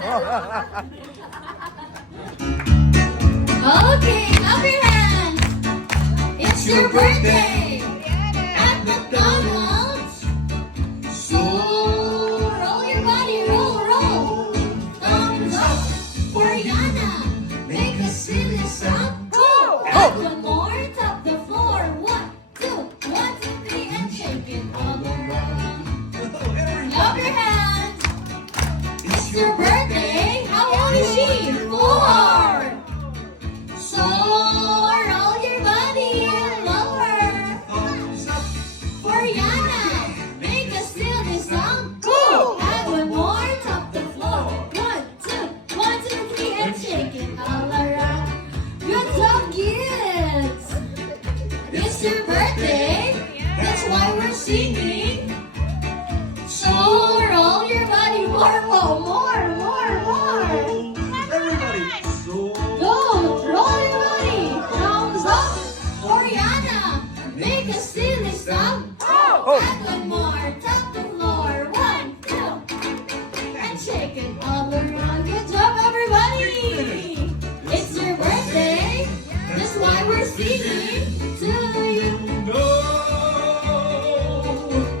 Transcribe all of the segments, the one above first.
Okay, clap your hands. It's your birthday at McDonald's. So roll your body, roll. Thumbs up for Yana. Make a silly sound. Go. And one more, tap the floor. 1, 2, 1, 2, 3, and shake it all around. Clap your hands. It's your birthday. How old is she? 4. So roll your body lower. For Yana, make a silly sound. Go. And one more, tap the floor. 1, 2, 1, 2, 3, and shake it all around. Good job, kids. It's your birthday. That's why we're singing. So roll your body more. Everybody. So. Go, roll your body. Thumbs up for Yana. Make a silly sound. And one more, tap the floor. 1, 2, and shake it all around. Good job, everybody. It's your birthday. That's why we're singing to you. No.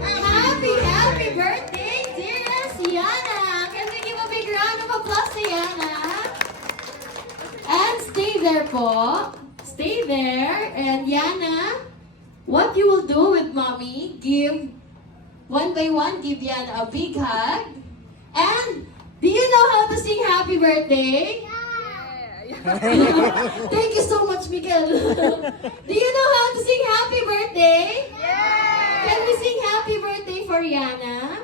Happy birthday, dearest Yana. Can we give a big round of applause to Yana? And stay there po. Stay there. And Yana, what you will do with mommy, give one by one, give Yana a big hug. And do you know how to sing happy birthday? Thank you so much, Miguel. Do you know how to sing happy birthday? Can we sing happy birthday for Yana?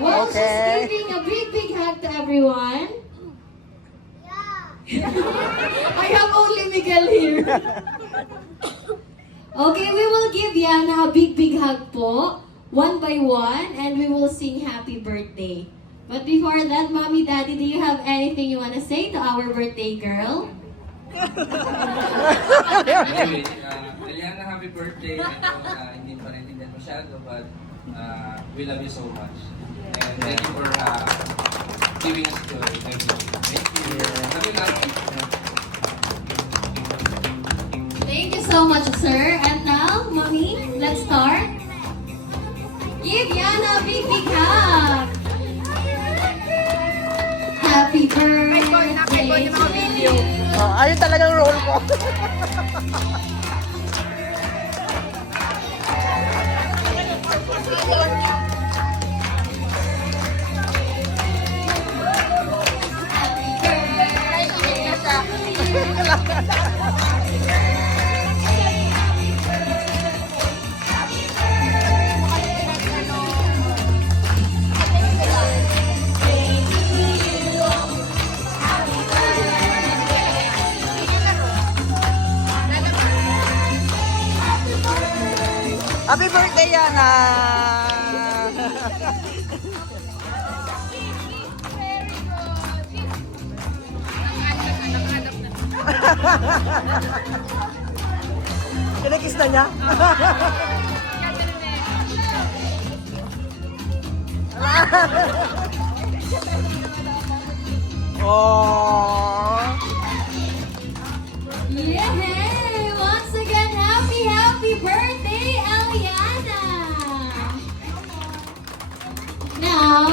Well, Okay. she's giving a big hug to everyone. I have only Miguel here. Okay, we will give Yana a big hug po, one by one, and we will sing happy birthday. But before that, Mommy, Daddy, do you have anything you want to say to our birthday girl? Anyway, Eliana, happy birthday. I know hindi pa naintindihan masyado, but we love you so much. And thank you for giving us joy. Thank you. Happy birthday. Thank you so much, sir. And now, Mommy, let's start. Give Yana a big hug. Happy birthday to you. Ayun talagang role ko. Happy birthday, Yana! Kinikiss na niya? Oh. Yay! Once again, happy birthday, Eliana! Now,